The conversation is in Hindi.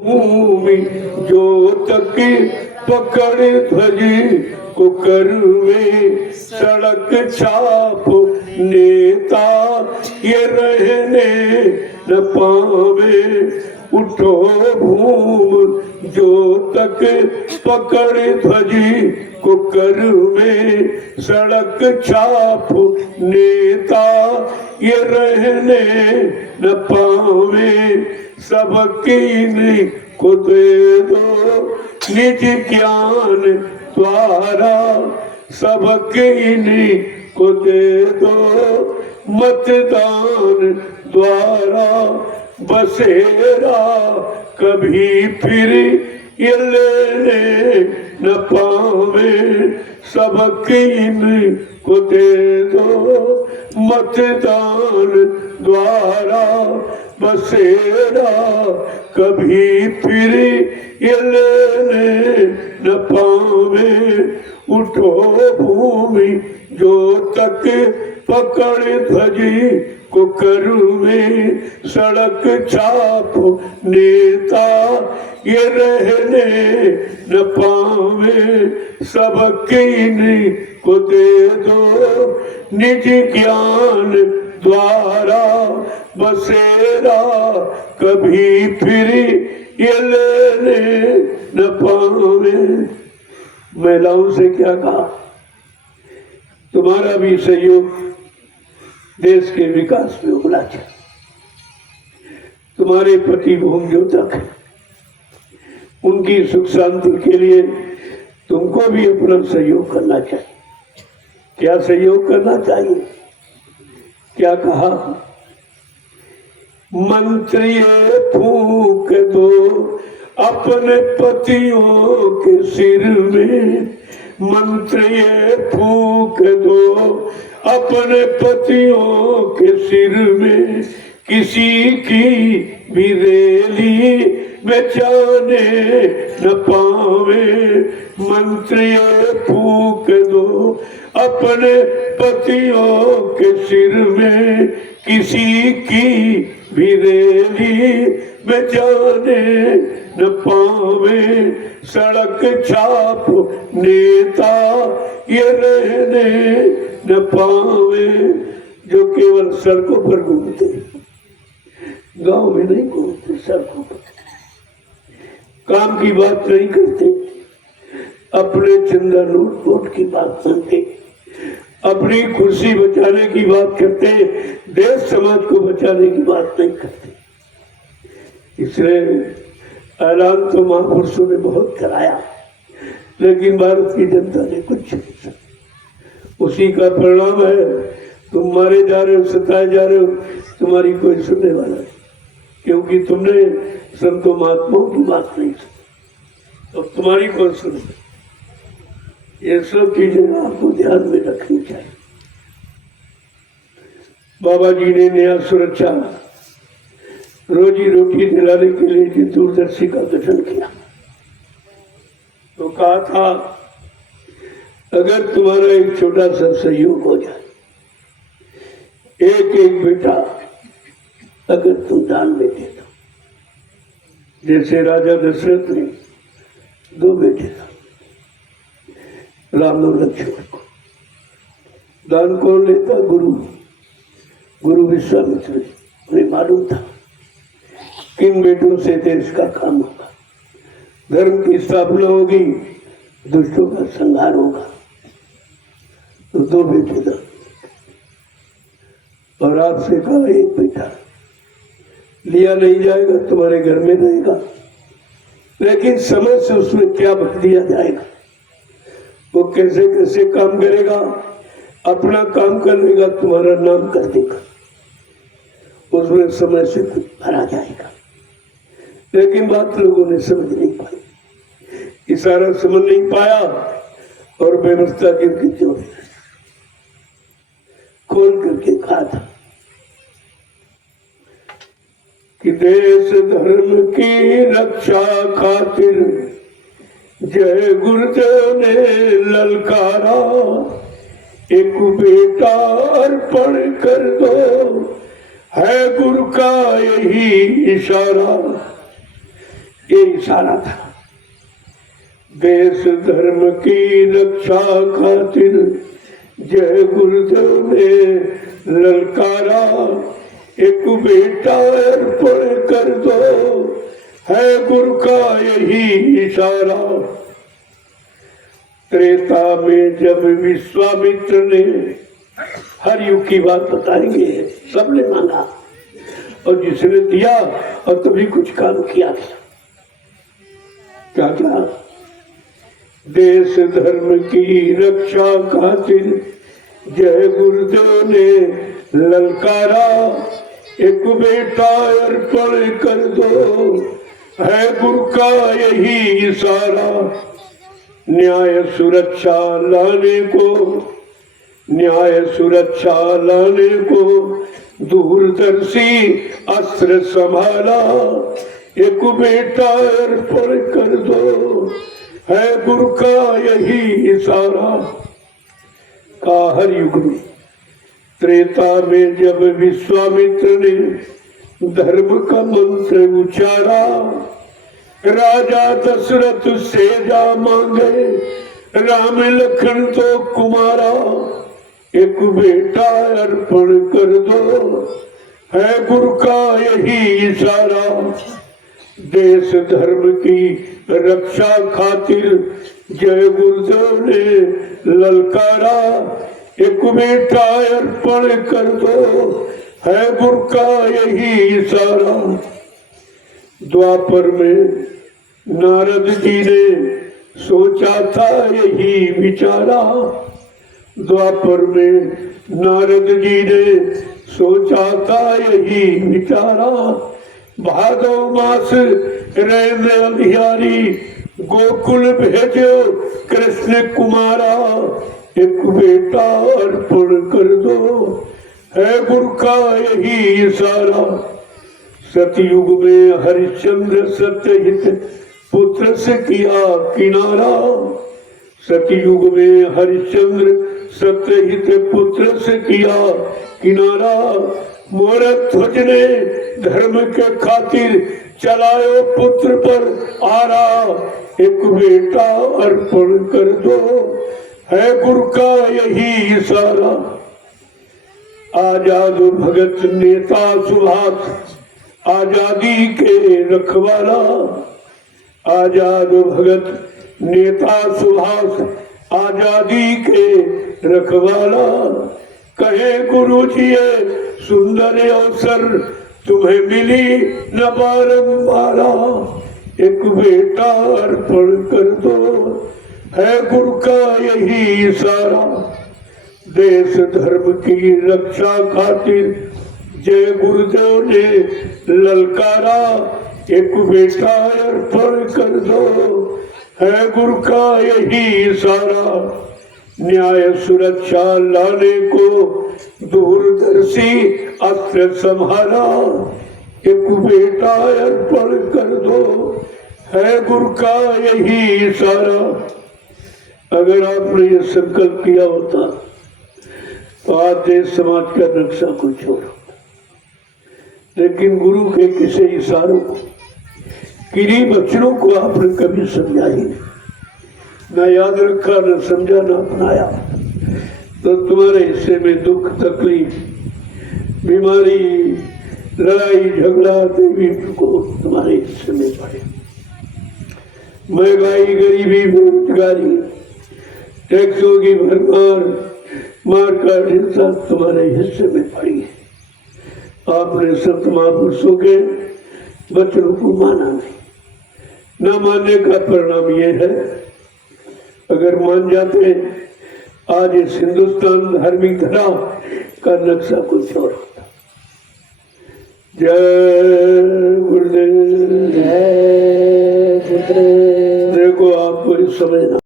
भूमि जो तक पकड़ ध्वज को करवे सड़क छाप नेता ये रहने न पावे। उठो भूमि जो तक पकड़ ध्वज को करवे सड़क छाप नेता ये रहने न पावे। सबकी को दे दो निज ज्ञान द्वारा, सबकी को दे दो मतदान द्वारा। बसेरा कभी फिर ये लेने न पावे। सबकी को दे दो मतदान द्वारा। बसेरा कभी फिर ये लेने न पावे। उठो भूमि जो तक पकड़ ध्वजी को करवे सड़क छाप नेता ये रहने न पावे। सबकी को दे दो निज ज्ञान द्वारा। बसेरा कभी फिर ये लेने न पावे। महिलाओं से क्या कहा, तुम्हारा भी सहयोग देश के विकास में होना चाहिए। तुम्हारे पति भूमि जो तक है उनकी सुख शांति के लिए तुमको भी अपना सहयोग करना चाहिए। क्या सहयोग करना चाहिए? क्या कहा? मंत्री फूंक दो अपने पतियों के सिर में। मंत्री फूंक दो अपने पतियों के सिर में। किसी की भी रैली में जाने न पावे। मंत्री फूंक दो अपने पतियों के सिर में। किसी की भी रैली में जाने न पावे। सड़क छाप नेता ये रहने न पावे। जो केवल सड़कों पर घूमते, गांव में नहीं घूमते, सड़कों पर काम की बात नहीं करते, अपने चंदा नोट वोट की बात करते, अपनी कुर्सी बचाने की बात करते, देश समाज को बचाने की बात नहीं करते। इसलिए ऐलान तो महापुरुषों ने बहुत कराया, लेकिन भारत की जनता ने कुछ नहीं सुना। उसी का परिणाम है तुम मारे जा रहे हो, सताए जा रहे हो, तुम्हारी कोई सुनने वाला नहीं, क्योंकि तुमने संतों महात्माओं की बात नहीं सुनी। अब तुम्हारी कौन सुने? ये सब चीजें आपको ध्यान में रखनी चाहिए। बाबा जी ने न्याय सुरक्षा रोजी रोटी दिलाने के लिए जो दूरदर्शी का गठन किया, तो कहा था अगर तुम्हारा एक छोटा सा सहयोग हो जाए, एक एक बेटा अगर तुम दान में दे दो, जैसे राजा दशरथ ने 2 बेटे था, राम और लक्ष्मण को। दान कौन लेता? गुरु विश्वामित्र जी। उन्हें मालूम था किन बेटों से देश का काम होगा, धर्म की स्थापना होगी, दुष्टों का संहार होगा। तो 2 बेटे दान, और आपसे कहा एक बेटा लिया नहीं जाएगा, तुम्हारे घर में रहेगा, लेकिन समय से उसमें क्या भर दिया जाएगा, वो कैसे कैसे काम करेगा, अपना काम कर लेगा, तुम्हारा नाम कर देगा, उसमें समय से कुछ भरा जाएगा। लेकिन बात लोगों ने समझ नहीं पाई, इशारा समझ नहीं पाया, और व्यवस्था गिर चोरी खोल करके कहा था कि देश धर्म की रक्षा खातिर जय गुरुदेव ने ललकारा। एक बेटा अर्पण कर दो, है गुरु का यही इशारा। ये इशारा था। देश धर्म की रक्षा खातिर जय गुरुदेव ने ललकारा, एक बेटा अर्पण कर दो, है गुरु का यही इशारा। त्रेता में जब विश्वामित्र ने, हर युग की बात बताएंगे, सबने मांगा और जिसने दिया और तभी कुछ काम किया था। क्या क्या? देश धर्म की रक्षा खातिर जय गुरुदेव ने ललकारा, एक बेटा अर्पण कर दो, है गुरु का यही इशारा। न्याय सुरक्षा लाने को, न्याय सुरक्षा लाने को दूरदर्शी अस्त्र संभाला, एक बेटा अर्पण कर दो, है गुरु का यही इशारा। का हर युग में, त्रेता में जब विश्वामित्र ने धर्म का मंत्र उचारा, राजा दशरथ से जा मांगे, राम लखन तो कुमारा, एक बेटा अर्पण कर दो, है गुरु का यही इशारा। देश धर्म की रक्षा खातिर जय गुरुदेव ने ललकारा, एक बेटा अर्पण कर दो, है गुरु का यही इशारा। द्वापर में नारद जी ने सोचा था यही विचारा, द्वापर में नारद जी ने सोचा था यही विचारा। भादव मास रहने अंधियारी, गोकुल भेजो कृष्ण कुमारा, एक बेटा अर्पण कर दो, है गुरु का यही इशारा। सतयुग में हरिश्चंद्र सत्यहित पुत्र से किया किनारा, सतयुग में हरिश्चंद्र सत्यहित पुत्र से किया किनारा। मोर ध्वज ने धर्म के खातिर चलायो पुत्र पर आरा, एक बेटा अर्पण कर दो, है गुरु का यही इशारा। आजाद भगत नेता सुभाष आजादी के रखवाला, आजाद भगत नेता सुभाष आजादी के रखवाला। कहे गुरु जी सुंदर अवसर तुम्हें मिली न बारंबारा, एक बेटा अर्पण कर दो, है गुरु का यही इशारा। देश धर्म की रक्षा खातिर जय गुरुदेव ने ललकारा, एक बेटा अर्पण कर दो, है गुरु का यही इशारा। न्याय सुरक्षा लाने को दूरदर्शी अस्त्र संभाला, एक बेटा अर्पण कर दो, है गुरु का यही इशारा। अगर आपने ये संकल्प किया होता तो आज देश समाज का नक्शा कुछ और होता, लेकिन गुरु के किसी इशारों को, किन्हीं बच्चों को आपने कभी समझा ही नहीं, न याद रखा, न समझा, न अपनाया। तो तुम्हारे हिस्से में दुख तकलीफ, बीमारी, लड़ाई झगड़ा, देवी को तुम्हारे हिस्से में पड़े। महंगाई, गरीबी, बेरोजगारी, टैक्सों की भरमार, मार काट हिंसा तुम्हारे हिस्से में पड़ी है। आपने संत महापुरुषों के वचनों को माना नहीं, न मानने का परिणाम ये है, अगर मान जाते आज इस हिंदुस्तान धार्मिक धरा का नक्शा कुछ और होता। जय गुरुदेव, जय गुरुदेव। देखो आपको इस समय